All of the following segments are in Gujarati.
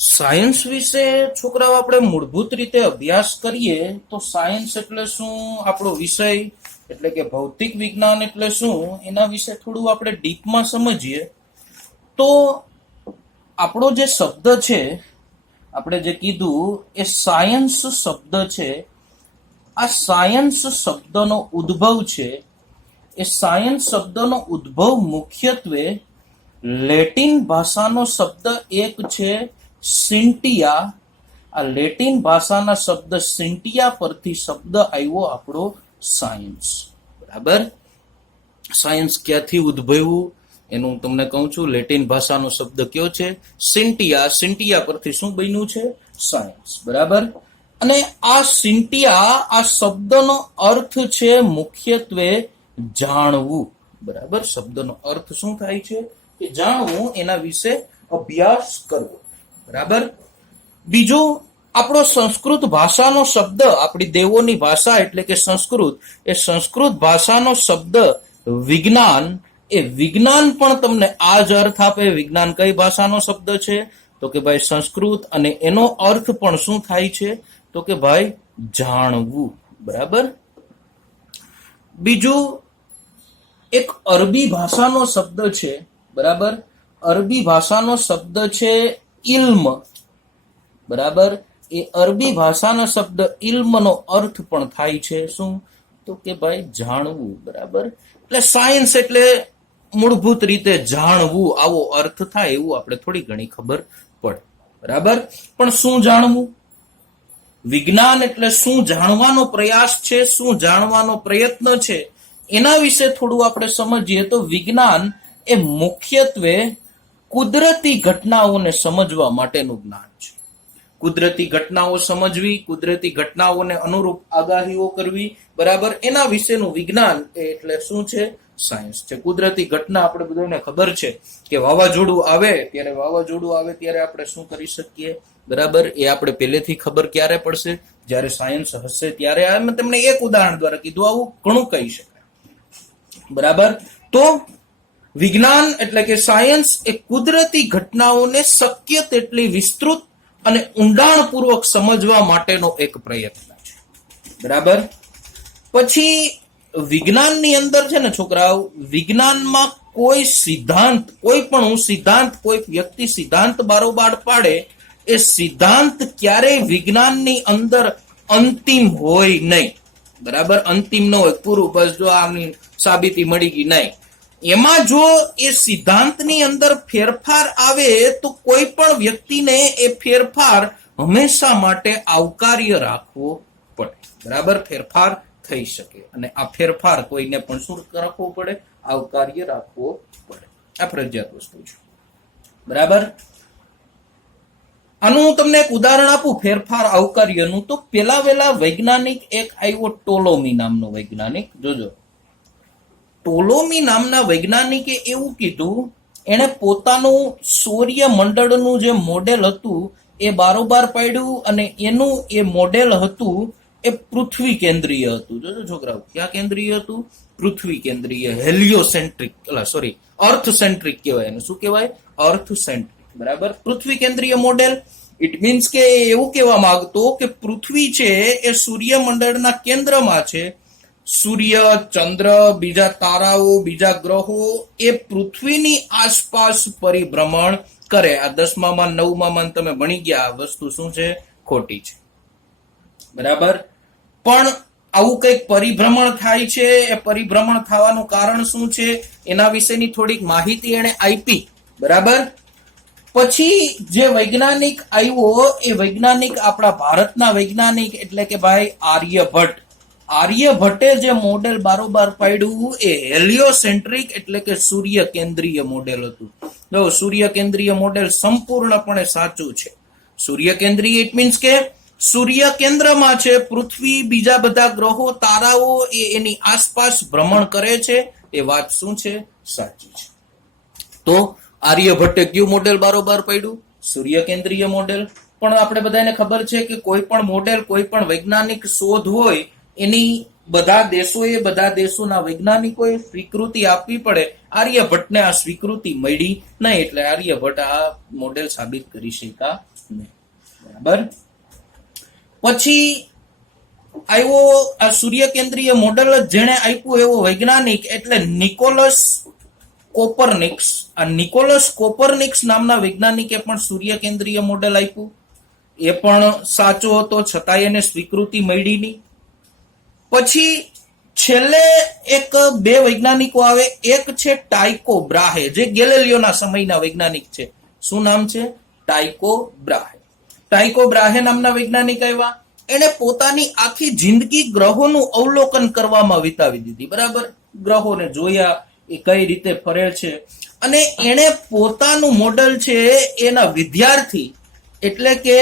સાયન્સ વિશે છોકરાઓ આપણે મૂળભૂત રીતે અભ્યાસ કરીએ તો સાયન્સ એટલે શું, આપણો વિષય એટલે કે ભૌતિક વિજ્ઞાન એટલે શું, એના વિશે થોડું આપણે ડીપમાં સમજીએ તો આપણો જે શબ્દ છે, આપણે જે કીધું એ સાયન્સ શબ્દ છે. આ સાયન્સ શબ્દનો ઉદ્ભવ છે, એ સાયન્સ શબ્દનો ઉદ્ભવ મુખ્યત્વે લેટિન ભાષાનો શબ્દ એક છે સિન્ટિયા. આ લેટિન ભાષાના શબ્દ સિન્ટિયા પરથી શબ્દ આવ્યો આપણો સાયન્સ. બરાબર, સાયન્સ ક્યાંથી ઉદ્ભવ્યું એનું હું તમને કહું છું. લેટિન ભાષાનો શબ્દ કયો છે? સિન્ટિયા. સિન્ટિયા પરથી શું બન્યું છે? સાયન્સ. બરાબર. અને આ સિન્ટિયા, આ શબ્દનો અર્થ છે મુખ્યત્વે જાણવું. બરાબર, શબ્દનો અર્થ શું થાય છે? કે જાણવું, એના વિશે અભ્યાસ કરવો. બરાબર. બીજું, આપણો સંસ્કૃત ભાષાનો શબ્દ, આપણી દેવોની ભાષા એટલે કે સંસ્કૃત, એ સંસ્કૃત ભાષાનો શબ્દ વિજ્ઞાન, એ વિજ્ઞાન પણ તમને આ જ અર્થ આપે. વિજ્ઞાન કઈ ભાષાનો શબ્દ છે? તો કે ભાઈ સંસ્કૃત, અને એનો અર્થ પણ શું થાય છે? તો કે ભાઈ જાણવું. બરાબર. બીજું, એક અરબી ભાષાનો શબ્દ છે. બરાબર, અરબી ભાષાનો શબ્દ છે ઇલ્મ. બરાબર, એ અરબી ભાષાનો શબ્દ ઇલ્મનો અર્થ પણ થાય છે શું? તો કે ભાઈ જાણવું. બરાબર, એટલે સાયન્સ એટલે મૂળભૂત રીતે જાણવું, આવો અર્થ થાય એવું આપણે થોડી ઘણી ખબર પડે. બરાબર, પણ શું જાણવું? વિજ્ઞાન એટલે શું જાણવાનો પ્રયાસ છે, શું જાણવાનો પ્રયત્ન છે, એના વિશે થોડું આપણે સમજીએ તો વિજ્ઞાન એ મુખ્યત્વે કુદરતી ઘટનાઓને સમજવા માટેનું જ્ઞાન છે. કુદરતી ઘટનાઓ સમજવી, કુદરતી ઘટનાઓને અનુરૂપ આગાહીઓ કરવી. બરાબર, એના વિશેનું વિજ્ઞાન એટલે શું છે? સાયન્સ છે. કુદરતી ઘટના આપણે બધાને ખબર છે કે વાવાઝોડું આવે ત્યારે આપણે શું કરી શકીએ? બરાબર, એ આપણે પહેલેથી ખબર ક્યારે પડશે? જ્યારે સાયન્સ હશે ત્યારે. મેં તમને એક ઉદાહરણ દ્વારા કીધું, આવું ઘણું કહી શકાય. બરાબર, તો વિજ્ઞાન એટલે કે સાયન્સ એ કુદરતી ઘટનાઓને શક્ય તેટલી વિસ્તૃત અને ઊંડાણપૂર્વક સમજવા માટેનો એક પ્રયત્ન છે. બરાબર. પછી વિજ્ઞાનની અંદર છે ને છોકરાઓ, વિજ્ઞાનમાં કોઈ સિદ્ધાંત, કોઈ પણ સિદ્ધાંત, કોઈ વ્યક્તિ સિદ્ધાંત બારોબાર પાડે, એ સિદ્ધાંત ક્યારેય વિજ્ઞાનની અંદર અંતિમ હોય નહીં. બરાબર, અંતિમ ન હોય, પૂરું, બસ જો આની સાબિતી મળી ગઈ, નહીં. એમાં જો એ સિદ્ધાંતની અંદર ફેરફાર આવે તો કોઈ પણ વ્યક્તિને એ ફેરફાર હંમેશા માટે આવકાર્ય રાખવો પડે. બરાબર, ફેરફાર થઈ શકે, અને આ ફેરફાર કોઈને પણ શું રાખવો પડે? આવકાર્ય રાખવો પડે. આ ફરજિયાત વસ્તુ છે. બરાબર, આનું હું તમને એક ઉદાહરણ આપું ફેરફાર આવકાર્યનું. તો પેલા વેલા વૈજ્ઞાનિક એક આવ્યો, ટોલોમી નામનો વૈજ્ઞાનિક. જોજો, ટોલોમી નામના વૈજ્ઞાનિકે એવું કીધું, એણે પોતાનું સૂર્યમંડળનું જે મોડેલ હતું એ બારોબાર પાડ્યું, અને એનું એ મોડેલ હતું એ પૃથ્વી કેન્દ્રીય હતું. જોજો છોકરાઓ, ક્યાં કેન્દ્રીય હતું? પૃથ્વી કેન્દ્રીય, હેલિયોસેન્ટ્રિક, સોરી, અર્થ સેન્ટ્રિક કહેવાય એને. શું કહેવાય? અર્થ સેન્ટ્રિક. બરાબર, પૃથ્વી કેન્દ્રીય મોડેલ. ઇટ મીન્સ કે એવું કહેવા માંગતો કે પૃથ્વી છે એ સૂર્યમંડળના કેન્દ્રમાં છે. સૂર્ય, ચંદ્ર, બીજા તારાઓ, બીજા ગ્રહો એ પૃથ્વીની આસપાસ પરિભ્રમણ કરે. આ 10માં 9માં તમે ભણી ગયા, આ વસ્તુ શું છે? ખોટી છે. બરાબર, પણ આવું કંઈક પરિભ્રમણ થાય છે. એ પરિભ્રમણ થવાનું કારણ શું છે એના વિશેની થોડીક માહિતી એને આપી. બરાબર, પછી જે વૈજ્ઞાનિક આવ્યો, એ વૈજ્ઞાનિક આપણા ભારતના વૈજ્ઞાનિક એટલે કે ભાઈ આર્યભટ્ટ. આર્યભટ્ટે જે મોડેલ બારોબાર પાડ્યું એ હેલિયોસેન્ટ્રિક એટલે કે સૂર્ય કેન્દ્રીય મોડેલ હતું. જો સૂર્ય કેન્દ્રીય મોડેલ સંપૂર્ણપણે સાચું છે. સૂર્ય કેન્દ્રીય ઇટ મીન્સ કે સૂર્ય કેન્દ્રમાં છે, પૃથ્વી, બીજા બધા ગ્રહો, તારાઓ એ એની આસપાસ ભ્રમણ કરે છે. એ વાત શું છે? સાચી છે. તો આર્યભટ્ટે કયું મોડેલ બારોબાર પાડ્યું? સૂર્ય કેન્દ્રીય મોડેલ. પણ આપણે બધાને ખબર છે કે કોઈ પણ મોડેલ, કોઈ પણ વૈજ્ઞાનિક શોધ હોય, એની બધા દેશોના વૈજ્ઞાનિકોએ સ્વીકૃતિ આપવી પડે. આર્યભટ્ટને આ સ્વીકૃતિ મળી નહીં, એટલે આર્યભટ્ટ આ મોડેલ સાબિત કરી શક્યા નહીં. બરાબર. પછી આવ્યો આ સૂર્ય કેન્દ્રીય મોડેલ જ જેણે આપ્યું એવો વૈજ્ઞાનિક એટલે નિકોલસ કોપરનિક્સ. આ નિકોલસ કોપરનિક્સ નામના વૈજ્ઞાનિકે પણ સૂર્ય કેન્દ્રીય મોડેલ આપ્યું. એ પણ સાચો હતો, છતાંય એને સ્વીકૃતિ મળી નહીં. પછી છેલ્લે એક બે વૈજ્ઞાનિકો આવે. એક છે ટાઇકો બ્રાહે, જે ગેલેલિયોના સમયના વૈજ્ઞાનિક છે. શું નામ છે? ટાઇકો બ્રાહે. ટાઇકો બ્રાહે નામના વૈજ્ઞાનિક આવ્યા. એને પોતાની આખી જિંદગી ગ્રહોનું અવલોકન કરવામાં વિતાવી દીધી. બરાબર. ગ્રહોને જોયા, એ કઈ રીતે ફરે છે, અને એને પોતાનું મોડલ છે એના વિદ્યાર્થી એટલે કે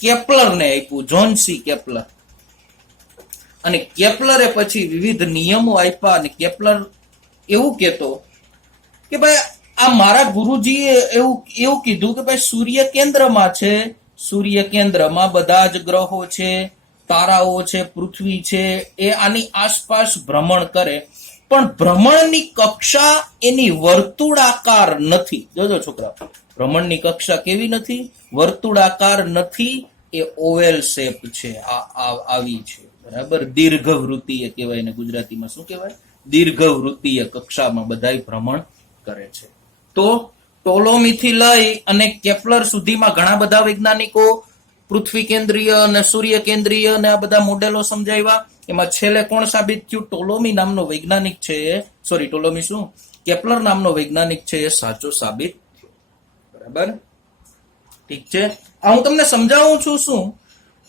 કેપ્લરને આપ્યું, જોન સી કેપ્લર. અને કેપ્લરે પછી વિવિધ નિયમો આપ્યા. અને કેપ્લર એવું કહેતો કે ભાઈ આ મારા ગુરુજીએ એવું કીધું કે ભાઈ સૂર્ય કેન્દ્રમાં છે, સૂર્ય કેન્દ્રમાં બધા જ ગ્રહો છે, તારાઓ છે, પૃથ્વી છે, એ આની આસપાસ ભ્રમણ કરે, પણ ભ્રમણની કક્ષા એની વર્તુળાકાર નથી. જોજો છોકરા, ભ્રમણની કક્ષા કેવી નથી? વર્તુળાકાર નથી, એ ઓવેલ શેપ છે, આવી છે. બરાબર. દીર્ઘવૃત્તીય કહેવાય ને ગુજરાતીમાં શું કહેવાય? દીર્ઘવૃત્તીય કક્ષામાં બધાય ભ્રમણ કરે છે. તો ટોલોમીથી લઈ અને કેપ્લર સુધીમાં ઘણા બધા વૈજ્ઞાનિકો પૃથ્વી કેન્દ્રીય અને સૂર્ય કેન્દ્રીય અને આ બધા મોડેલો સમજાવ્યા. એમાં છેલ્લે કોણ સાબિત થયું? ટોલોમી નામનો વૈજ્ઞાનિક છે, ટોલોમી શું, કેપ્લર નામનો વૈજ્ઞાનિક છે, એ સાચો સાબિત થયો. બરાબર. ઠીક છે. આ હું તમને સમજાવું છું શું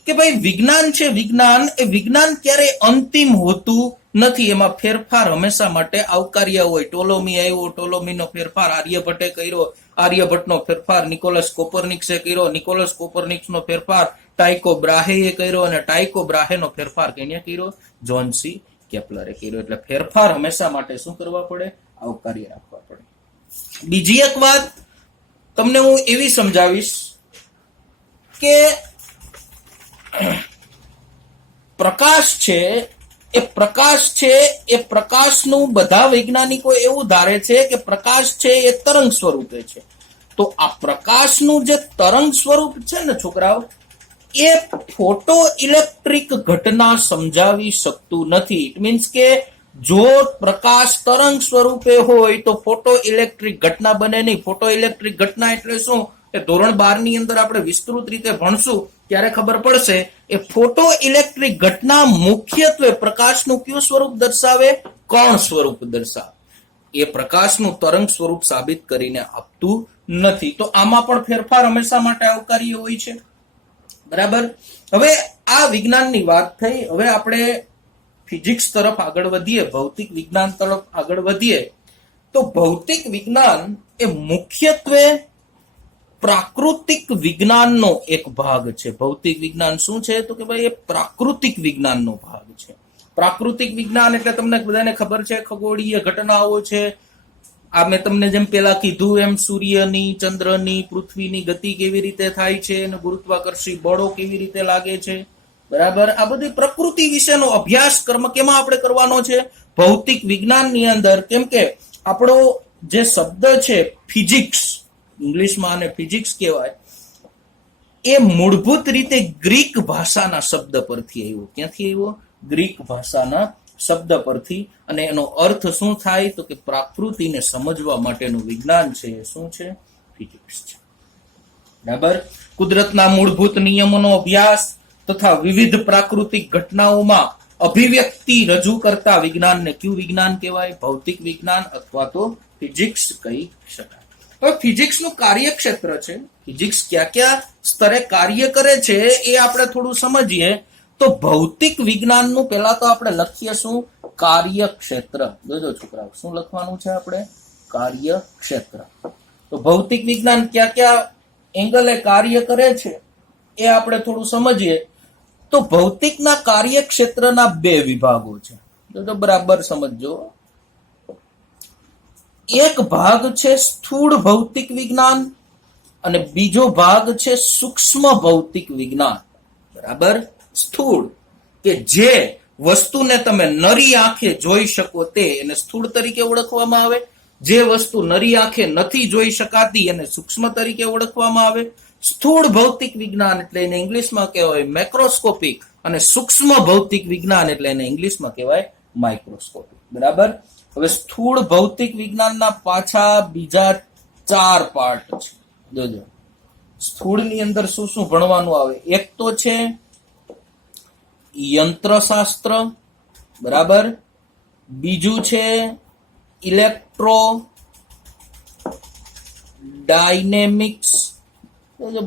કે ભાઈ વિજ્ઞાન છે, વિજ્ઞાન એ વિજ્ઞાન ક્યારે અંતિમ હોતું નથી. એમાં ફેરફાર હંમેશા માટે આવકાર્ય હોય. ટોલોમી આવ્યો, ટોલોમીનો ફેરફાર આર્યભટ્ટે કર્યો, આર્યભટ્ટનો ફેરફાર નિકોલસ કોપરનિક્સે કર્યો, નિકોલસ કોપરનિક્સનો ફેરફાર ટાઇકો બ્રાહેએ કર્યો, અને ટાઇકો બ્રાહેનો ફેરફાર કેને કર્યો? જોન સી કેપ્લરે કર્યો. એટલે ફેરફાર હંમેશા માટે શું કરવા પડે? આવકાર્ય રાખવા પડે. બીજી એક વાત તમને હું એવી સમજાવીશ કે પ્રકાશ છે એ પ્રકાશનું બધા વૈજ્ઞાનિકો એવું ધારે છે કે પ્રકાશ છે એ તરંગ સ્વરૂપે છે. તો આ પ્રકાશનું જે તરંગ સ્વરૂપ છે ને છોકરાઓ, એ ફોટો ઇલેક્ટ્રિક ઘટના સમજાવી શકતું નથી. ઇટ મીન્સ કે જો પ્રકાશ તરંગ સ્વરૂપે હોય તો ફોટો ઇલેક્ટ્રિક ઘટના બને નહીં. ફોટો ઇલેક્ટ્રિક ઘટના એટલે શું? એ ધોરણ 12 ની અંદર આપણે વિસ્તૃત રીતે ભણશું ત્યારે ખબર પડશે. એ ફોટો ઇલેક્ટ્રિક ઘટના મુખ્યત્વે પ્રકાશનું કયું સ્વરૂપ દર્શાવે? કણ સ્વરૂપ દર્શાવે. એ પ્રકાશનું તરંગ સ્વરૂપ સાબિત કરીને આપતું નથી. તો આમાં પણ ફેરફાર હંમેશા માટે આવકાર્ય હોય છે. બરાબર. હવે આ વિજ્ઞાનની વાત થઈ. હવે આપણે ફિઝિક્સ તરફ આગળ વધીએ, ભૌતિક વિજ્ઞાન તરફ આગળ વધીએ. તો ભૌતિક વિજ્ઞાન એ મુખ્યત્વે પ્રાકૃતિક વિજ્ઞાનનો એક ભાગ છે. ભૌતિક વિજ્ઞાન શું છે? તો કે ભાઈ એ પ્રાકૃતિક વિજ્ઞાનનો ભાગ છે. પ્રાકૃતિક વિજ્ઞાન એટલે તમને બધાને ખબર છે, ખગોળીય ઘટનાઓ છે. આ મેં તમને જેમ પેલા કીધું એમ સૂર્યની, ચંદ્રની, પૃથ્વીની ગતિ કેવી રીતે થાય છે અને ગુરુત્વાકર્ષી બળો કેવી રીતે લાગે છે. બરાબર. આ બધી પ્રકૃતિ વિશેનો અભ્યાસક્રમ કેમાં આપણે કરવાનો છે? ભૌતિક વિજ્ઞાનની અંદર. કેમ કે આપણો જે શબ્દ છે ફિઝિક્સ, ઇંગ્લિશમાં આને ફિઝિક્સ કહેવાય, એ મૂળભૂત રીતે ગ્રીક ભાષાના શબ્દ પરથી આવ્યો. ક્યાંથી આવ્યો? ગ્રીક ભાષાના શબ્દ પરથી. અને એનો અર્થ શું થાય? તો કે પ્રકૃતિને સમજવા માટેનું વિજ્ઞાન છે. શું છે? ફિઝિક્સ છે. બરાબર. કુદરતના મૂળભૂત નિયમોનો અભ્યાસ તથા વિવિધ પ્રાકૃતિક ઘટનાઓમાં અભિવ્યક્તિ રજૂ કરતા વિજ્ઞાનને કયું વિજ્ઞાન કહેવાય? ભૌતિક વિજ્ઞાન અથવા તો ફિઝિક્સ કહી શકાય. હવે ફિઝિક્સનું કાર્યક્ષેત્ર છે. ફિઝિક્સ કયા કયા સ્તરે કાર્ય કરે છે એ આપણે થોડું સમજીએ. તો ભૌતિક વિજ્ઞાનનું પહેલા તો આપણે લખીએ શું? કાર્યક્ષેત્ર. જોજો છોકરાઓ, શું લખવાનું છે આપણે? કાર્યક્ષેત્ર. તો ભૌતિક વિજ્ઞાન કયા કયા એંગલે કાર્ય કરે છે એ આપણે થોડું સમજીએ. તો ભૌતિકના કાર્યક્ષેત્રના બે વિભાગો છે. તો બરાબર સમજો. એક ભાગ છે સ્થૂળ ભૌતિક વિજ્ઞાન અને બીજો ભાગ છે સૂક્ષ્મ ભૌતિક વિજ્ઞાન. બરાબર. સ્થૂળ કે જે વસ્તુને તમે નરી આંખે જોઈ શકો તે એને સ્થૂળ તરીકે ઓળખવામાં આવે. જે વસ્તુ નરી આંખે નથી જોઈ શકાતી એને સૂક્ષ્મ તરીકે ઓળખવામાં આવે. સ્થૂળ ભૌતિક વિજ્ઞાન એટલે એને ઇંગ્લિશમાં કહેવાય મેક્રોસ્કોપિક, અને સૂક્ષ્મ ભૌતિક વિજ્ઞાન એટલે એને ઇંગ્લિશમાં કહેવાય માઇક્રોસ્કોપિક. બરાબર. હવે સ્થૂળ ભૌતિક વિજ્ઞાનના પાછા બીજા 4 પાર્ટ છે. જોજો સ્થૂળની અંદર શું શું ભણવાનું આવે. એક તો છે યંત્રશાસ્ત્ર, બરાબર. બીજું છે ઇલેક્ટ્રો ડાયનેમિક્સ,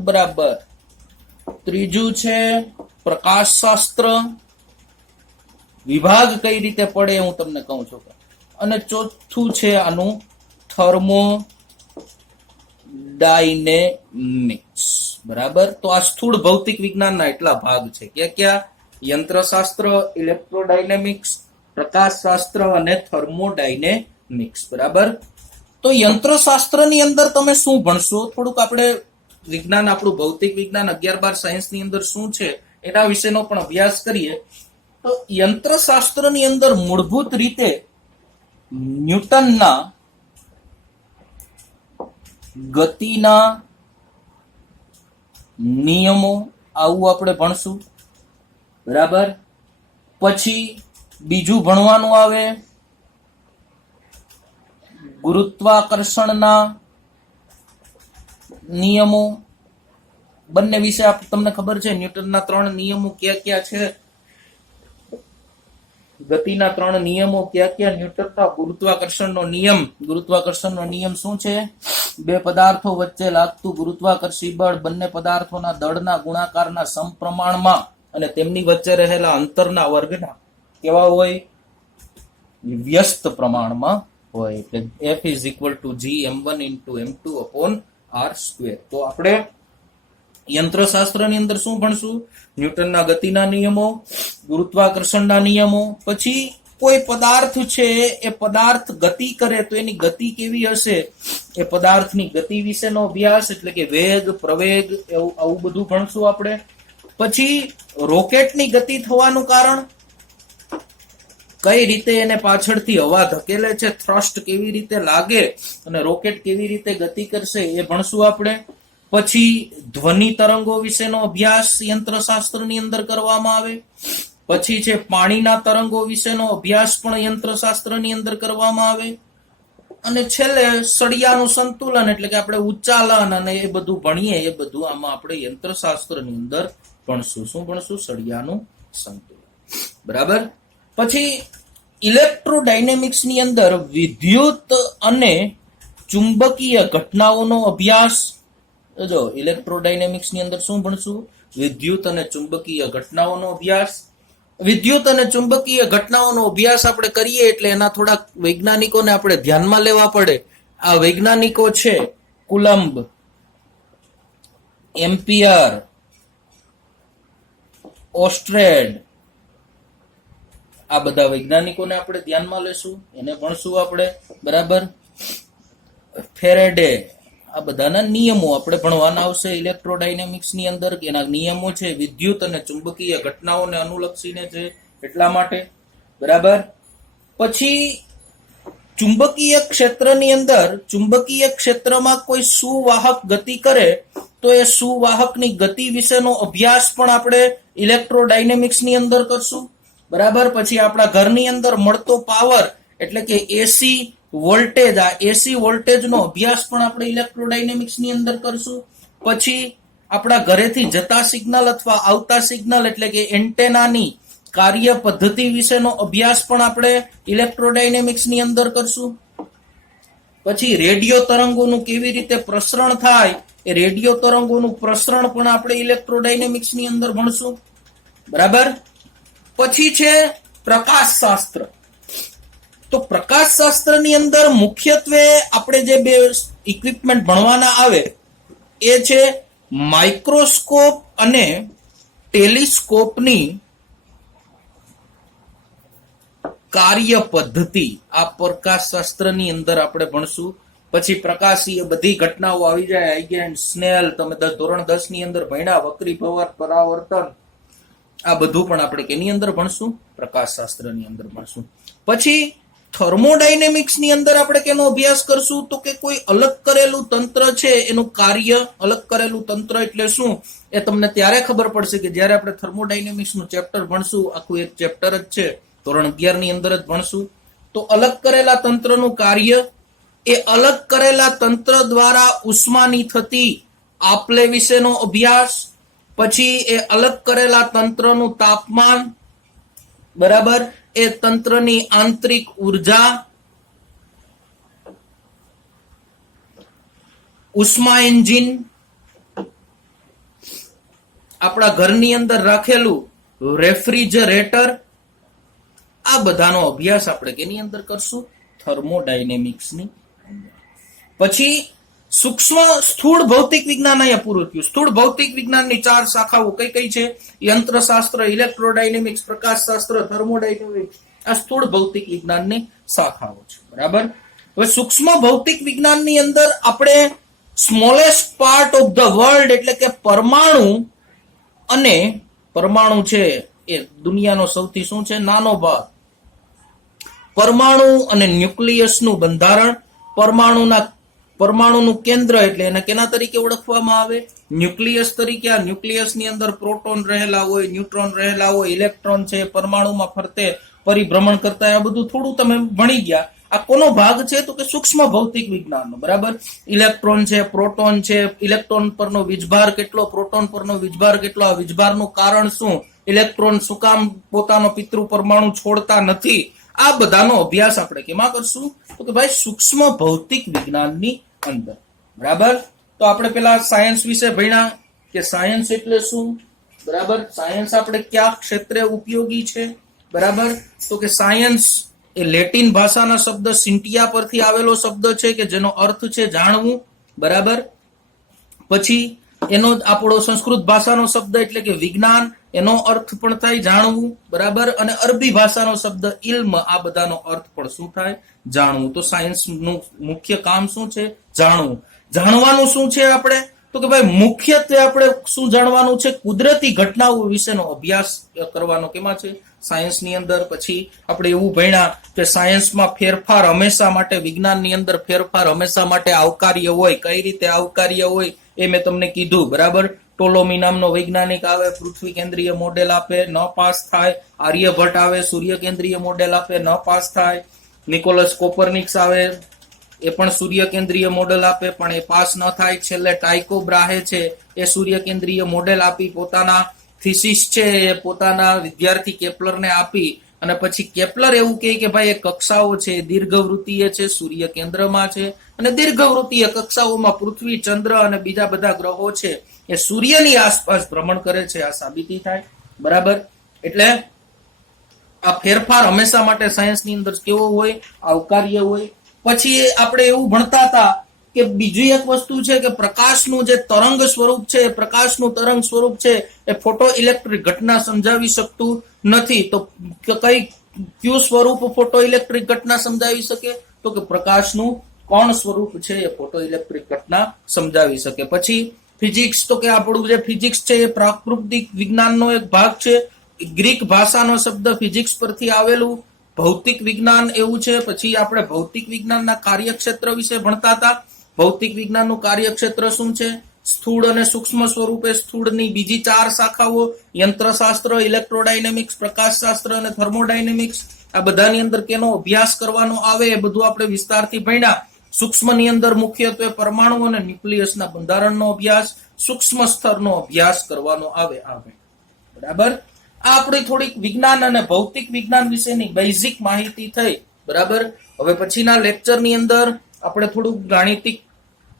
બરાબર. ત્રીજું છે પ્રકાશશાસ્ત્ર. વિભાગ કઈ રીતે પડે હું તમને કહું છું. અને ચોથું છે આનું થર્મો ડાયનેમિક્સ. બરાબર. તો આ સ્થૂળ ભૌતિક વિજ્ઞાનના એટલા ભાગ છે. ક્યાં? યંત્રશાસ્ત્ર, ઇલેક્ટ્રોડાયનેમિક્સ, પ્રકાશશાસ્ત્ર અને થર્મોડાયનેમિક્સ. બરાબર. તો યંત્રશાસ્ત્રની અંદર તમે શું ભણશો? થોડુંક આપણે વિજ્ઞાન, આપણું ભૌતિક વિજ્ઞાન 11-12 સાયન્સની અંદર શું છે એના વિશેનો પણ અભ્યાસ કરીએ. તો યંત્રશાસ્ત્રની અંદર મૂળભૂત રીતે ન્યૂટનના ગતિના નિયમો આવું આપણે ભણશું. બરાબર. પછી બીજું ભણવાનું આવે ગુરુત્વાકર્ષણના નિયમો. બંને વિશે તમને ખબર છે ન્યૂટનના 3 નિયમો કયા કયા છે? ગતિના 3 નિયમો કયા કયા? ન્યૂટનના ગુરુત્વાકર્ષણનો નિયમ શું છે? 2 પદાર્થો વચ્ચે લાગતું ગુરુત્વાકર્ષી બળ બંને પદાર્થોના દળના ગુણાકારના સમપ્રમાણમાં અને તેમની વચ્ચે રહેલા અંતરના વર્ગના કેવા હોય? વ્યસ્ત પ્રમાણમાં હોય. એટલે F is equal to G m1 into m2 upon r square. તો આપણે યંત્રશાસ્ત્રની અંદર શું ભણશું? ન્યૂટનના ગતિના નિયમો, ગુરુત્વાકર્ષણના નિયમો. પછી કોઈ પદાર્થ છે એ પદાર્થ ગતિ કરે તો એની ગતિ કેવી હશે એ પદાર્થની ગતિ વિશેનો અભ્યાસ, એટલે કે વેગ, પ્રવેગ, આવું બધું ભણશું આપણે. પછી રોકેટની ગતિ થવાનું કારણ, કઈ રીતે એને પાછળથી હવા ધકેલે છે, થ્રસ્ટ કેવી રીતે લાગે અને રોકેટ કેવી રીતે ગતિ કરશે એ ભણશું આપણે. પછી ધ્વનિ તરંગો વિશેનો અભ્યાસ યંત્રશાસ્ત્રની અંદર કરવામાં આવે. પછી છે પાણીના તરંગો વિશેનો અભ્યાસ પણ યંત્રશાસ્ત્રની અંદર કરવામાં આવે. અને છેલ્લે સળિયાનું સંતુલન, એટલે કે આપણે ઉચ્ચાલન અને એ બધું ભણીએ, એ બધું આમાં આપણે યંત્રશાસ્ત્રની અંદર ભણશું. શું ભણશું? સળિયાનું સંતુલન. બરાબર. પછી ઇલેક્ટ્રોડાયનેમિક્સની અંદર વિદ્યુત અને ચુંબકીય ઘટનાઓનો અભ્યાસ. જો ઇલેક્ટ્રોડાયનેમિક્સની અંદર શું ભણશું? વિદ્યુત અને ચુંબકીય ઘટનાઓનો અભ્યાસ. વિદ્યુત અને ચુંબકીય ઘટનાઓનો અભ્યાસ આપણે કરીએ એટલે એના થોડાક વૈજ્ઞાનિકોને આપણે ધ્યાનમાં લેવા પડે. આ વૈજ્ઞાનિકો છે કુલંબ, એમ્પિયર, ઓસ્ટ્રેડ. આ બધા વૈજ્ઞાનિકોને આપણે ધ્યાનમાં લેશું, એને ભણશું આપણે. બરાબર. ફેરેડે, આ બધાના નિયમો આપણે ભણવાના આવશે ઇલેક્ટ્રોડાયનેમિક્સની અંદર. એના નિયમો છે વિદ્યુત અને ચુંબકીય ઘટનાઓને અનુલક્ષીને છે, એટલા માટે. બરાબર. પછી ચુંબકીય ક્ષેત્રની અંદર, ચુંબકીય ક્ષેત્રમાં કોઈ સુવાહક ગતિ કરે તો એ સુવાહકની ગતિ વિશેનો અભ્યાસ પણ આપણે ઇલેક્ટ્રોડાયનેમિક્સની અંદર કરશું. બરાબર. પછી આપણા ઘરની અંદર મળતો પાવર, એટલે કે એસી વોલ્ટેજ, આ એસી વોલ્ટેજનો અભ્યાસ પણ આપણે ઇલેક્ટ્રોડાયનેમિક્સની અંદર કરશું. પછી આપણા ઘરેથી જતા સિગ્નલ અથવા આવતા સિગ્નલ, એટલે કે એન્ટેનાની કાર્ય પદ્ધતિ વિશેનો અભ્યાસ પણ આપણે ઇલેક્ટ્રોડાયનેમિક્સની અંદર કરશું. પછી રેડિયો તરંગોનું કેવી રીતે પ્રસરણ થાય, એ રેડિયો તરંગોનું પ્રસરણ પણ આપણે ઇલેક્ટ્રોડાયનેમિક્સની અંદર ભણશું. બરાબર. પછી છે પ્રકાશશાસ્ત્ર. તો પ્રકાશશાસ્ત્રની અંદર મુખ્યત્વે આપણે જે 2 ઇક્વિપમેન્ટ ભણવાના આવે એ છે માઇક્રોસ્કોપ અને ટેલિસ્કોપની કાર્ય પદ્ધતિ. આ પ્રકાશશાસ્ત્રની અંદર આપણે ભણશું. પછી પ્રકાશીય બધી ઘટનાઓ આવી જાય, આઈગેન, સ્નેલ, તમે ધોરણ 10 ની અંદર ભણ્યા, વક્રીભવન, પરાવર્તન. આ બધું પણ આપણે કેની અંદર ભણશું? પ્રકાશશાસ્ત્રની અંદર ભણશું. પછી થર્મોડાયનેમિક્સ ની અંદર આપણે કેનો અભ્યાસ કરશું? તો કે કોઈ અલગ કરેલું તંત્ર છે એનું કાર્ય. અલગ કરેલું તંત્ર એટલે શું એ તમને ત્યારે ખબર પડશે કે જ્યારે આપણે થર્મોડાયનેમિક્સ નું ચેપ્ટર ભણશું. આખું એક ચેપ્ટર જ છે, ધોરણ 11 ની અંદર જ ભણશું. તો અલગ કરેલા તંત્રનું કાર્ય, એ અલગ કરેલા તંત્ર દ્વારા ઉષ્માની થતી આપલે વિશેનો અભ્યાસ. પછી એ અલગ કરેલા તંત્રનું તાપમાન, બરાબર, એ તંત્રની આંતરિક ઉર્જા, ઉષ્મા એન્જિન, આપણા ઘરની અંદર રાખેલું રેફ્રિજરેટર, આ બધાનો અભ્યાસ આપણે કેની અંદર કરશું? થર્મોડાયનેમિક્સની અંદર. પછી સૂક્ષ્મ સ્થૂળ ભૌતિક વિજ્ઞાન અહીંયા પૂરું થયું. સ્થૂળ ભૌતિક વિજ્ઞાનની 4 શાખાઓ કઈ કઈ છે? યંત્રશાસ્ત્ર, ઇલેક્ટ્રોડાયનેમિક્સ, પ્રકાશશાસ્ત્ર, થર્મોડાયનેમિક્સ. આ સ્થૂળ ભૌતિક વિજ્ઞાનની શાખાઓ છે, બરાબર. હવે સૂક્ષ્મ ભૌતિક વિજ્ઞાનની અંદર આપણે smallest part of the world એટલે કે પરમાણુ, અને પરમાણુ છે એ દુનિયાનો સૌથી શું છે? નાનો ભાગ. પરમાણુ અને ન્યુક્લિયસનું બંધારણ, પરમાણુનું કેન્દ્ર એટલે એને કેના તરીકે ઓળખવામાં આવે? ન્યુક્લિયસ તરીકે. આ ન્યુક્લિયસની અંદર પ્રોટોન રહેલા હોય, ન્યુટ્રોન રહેલા હોય, ઇલેક્ટ્રોન છે પરમાણુમાં ફરતે પરિભ્રમણ કરતા. આ બધું થોડું તમે ભણી ગયા. આ કોનો ભાગ છે? તો કે સૂક્ષ્મ ભૌતિક વિજ્ઞાનનો, બરાબર. ઇલેક્ટ્રોન છે, પ્રોટોન છે, ઇલેક્ટ્રોન પરનો વીજભાર કેટલો, પ્રોટોન પરનો વીજભાર કેટલો, આ વીજભારનું કારણ શું, ઇલેક્ટ્રોન શું કામ પોતાનો પિતૃ પરમાણુ છોડતા નથી, આ બધાનો અભ્યાસ આપણે કેમાં કરશું? તો કે ભાઈ સૂક્ષ્મ ભૌતિક વિજ્ઞાનની અંદર, બરાબર. તો આપણે પેલા સાયન્સ વિશે ભણ્યા કે સાયન્સ એટલે શું, બરાબર. સાયન્સ આપણે કયા ક્ષેત્રે ઉપયોગી છે, બરાબર. તો કે સાયન્સ એ લેટિન ભાષાના શબ્દ સિન્ટિયા પરથી આવેલો શબ્દ છે કે જેનો અર્થ છે જાણવું, બરાબર. પછી એનો આપણો સંસ્કૃત ભાષાનો શબ્દ એટલે કે વિજ્ઞાન, એનો અર્થ પણ થાય જાણવું, બરાબર. અને અરબી ભાષાનો શબ્દ ઇલ્મ, આ બધાનો અર્થ પણ શું થાય? જાણવું. તો સાયન્સનું મુખ્ય કામ શું છે? જાણવું. જાણવાનું શું છે આપણે? તો કે ભાઈ મુખ્યત્વે આપણે શું જાણવાનું છે? કુદરતી ઘટનાઓ વિશેનો અભ્યાસ કરવાનો કેમાં છે? સાયન્સની અંદર. પછી આપણે એવું ભણ્યા કે સાયન્સમાં ફેરફાર હંમેશા માટે, વિજ્ઞાનની અંદર ફેરફાર હંમેશા માટે આવકાર્ય હોય. કઈ રીતે આવકાર્ય હોય એ મેં તમને કીધું, બરાબર. ટોલોમી નામનો વૈજ્ઞાનિક આવે, પૃથ્વી કેન્દ્રીય મોડેલ આપે, ન પાસ થાય. આર્યભટ્ટ આવે, સૂર્ય કેન્દ્રીય મોડેલ આપે, ન પાસ થાય. નિકોલસ કોપરનિક્સ આવે, એ પણ સૂર્ય કેન્દ્રીય મોડેલ આપે, પણ એ પાસ ન થાય. છેલ્લે ટાઇકો બ્રાહે છે, એ સૂર્ય કેન્દ્રીય મોડેલ આપી પોતાના થીસીસ છે એ પોતાના વિદ્યાર્થી કેપ્લરને આપી, અને પછી કેપ્લર એવું કહે કે ભાઈ એ કક્ષાઓ છે દીર્ઘવૃત્તીય છે, સૂર્ય કેન્દ્રમાં છે, અને દીર્ઘવૃત્તીય કક્ષાઓમાં પૃથ્વી, ચંદ્ર અને બીજા બધા ગ્રહો છે એ સૂર્યની આસપાસ ભ્રમણ કરે છે. આ સાબિતી થાય, બરાબર. એટલે આ ફેરફાર હંમેશા માટે સાયન્સની અંદર કેવો હોય? આવકાર્ય હોય. પછી આપણે એવું ભણતા હતા કે બીજી એક વસ્તુ છે કે પ્રકાશનું જે તરંગ સ્વરૂપ છે, પ્રકાશનું તરંગ સ્વરૂપ છે એ ફોટો ઇલેક્ટ્રિક ઘટના સમજાવી શકતું નથી. તો કયું સ્વરૂપ ફોટો ઇલેક્ટ્રિક ઘટના સમજાવી શકે? તો કે પ્રકાશનું કોણ સ્વરૂપ છે એ ફોટો ઇલેક્ટ્રિક ઘટના સમજાવી શકે. પછી ફિઝિક્સ, તો કે આપણું જે ફિઝિક્સ છે એ પ્રાકૃતિક વિજ્ઞાનનો એક ભાગ છે. ગ્રીક ભાષાનો શબ્દ ફિઝિક્સ પરથી આવેલું ભૌતિક વિજ્ઞાન એવું છે. પછી આપણે ભૌતિક વિજ્ઞાનના કાર્યક્ષેત્ર વિશે ભણતા હતા. ભૌતિક વિજ્ઞાનનું કાર્યક્ષેત્ર શું છે? સ્થૂળ અને સૂક્ષ્મ સ્વરૂપે સ્થૂળની બીજી 4 શાખાઓ, યંત્રશાસ્ત્ર, ઇલેક્ટ્રોડાયનેમિક્સ, પ્રકાશશાસ્ત્ર અને થર્મોડાયનેમિક્સ. આ બધાની અંદર કેનો અભ્યાસ કરવાનો આવે એ બધું આપણે વિસ્તારથી ભણ્યા. સૂક્ષ્મની અંદર મુખ્યત્વે પરમાણુ અને ન્યુક્લિયસના બંધારણનો અભ્યાસ, સૂક્ષ્મ સ્તરનો અભ્યાસ કરવાનો આવે, બરાબર. આ આપણી થોડીક વિજ્ઞાન અને ભૌતિક વિજ્ઞાન વિશેની બેઝિક માહિતી થઈ, બરાબર. હવે પછીના લેક્ચરની અંદર આપણે થોડુંક ગાણિતિક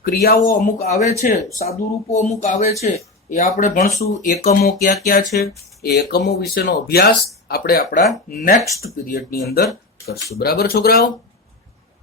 ક્રિયાઓ અમુક આવે છે, સાદુરૂપો અમુક આવે છે, એ આપણે ભણશું. એકમો ક્યાં ક્યાં છે એ એકમો વિશેનો અભ્યાસ આપણે આપણા નેક્સ્ટ પીરિયડની અંદર કરશું, બરાબર છોકરાઓ.